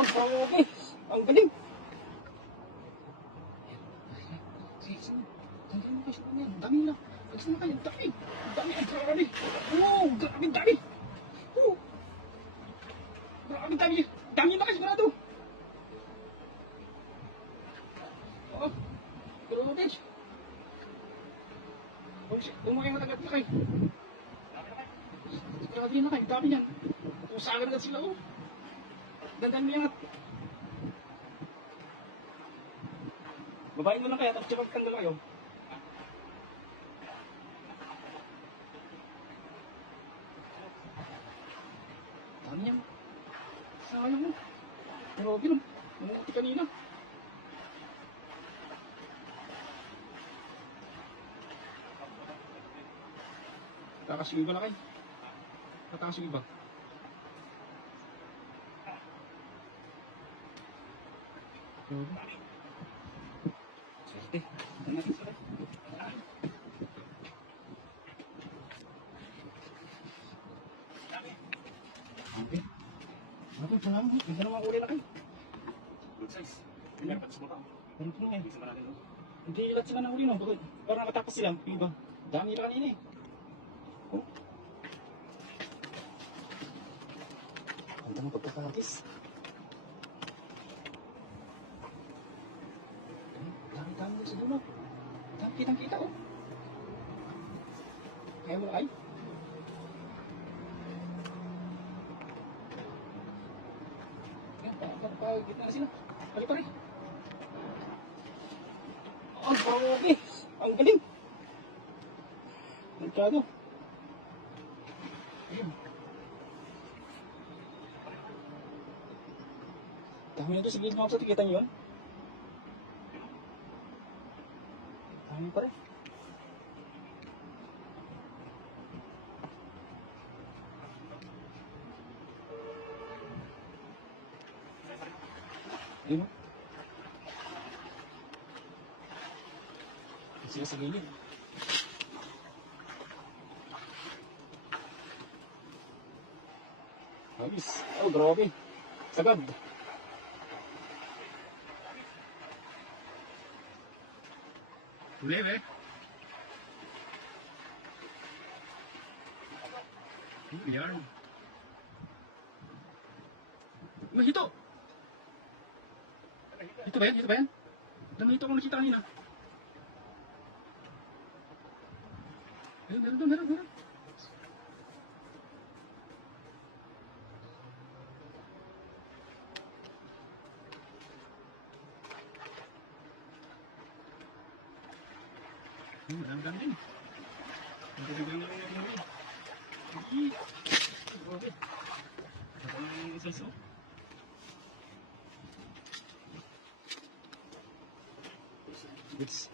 Ang grabe. Ang galing. Sige, sige. Tanggalin mo kasi yan. Ang dami na. Alis na kayo. Ang dami. Ang dami. Ang grabe. Oo, grabe. Ang dami. Oo. Grabe. Ang dami. Ang dami na kayo. Sigurado. Oo. Grabe. Umuwi mo agad na kayo. Grabe na kayo. Ang dami yan. Usagan agad sila. Oh. Dandan mo yan. Babayin mo lang kaya, tapos tsaka tanggal kayo. Dami niya mo. Sayang mo. Grabe lang. Nanguti kanina. Tatakas yung iba na kayo. Tatakas yung iba. Grabe. Swerte. Ito natin sila. Okay. Ano ito naman? Ito naman uli na kayo. Good size. Meron pa sa mukha. Ganun po nga eh. Isa marami no? Hindi lahat sila na uli no. Parang nakatakas sila. Yung iba. Dami nila kanina eh. Oh. Ganda mo pagkakakis. Dami-dami mo sa dulo. Dami kitang-kita oh. Kaya mo na ay? Yan, gitna na sila. Pare-pare. Ang grabe. Ang galing. Nagkado. Ayun. Dami na ito. Sige, mga sa tikitan yun. Dami pa rin. Ayun. Sila sa gilid. Ayos. Oh, grabe. Sagad. Huli eh. Yan. Mahito. Ito ba yan? Ito ba yan? Damahito akong nakita kanina. Meron doon, meron. Dami din. Ang galing lang yung huli. Grabe. Ang isa-isa. Goods.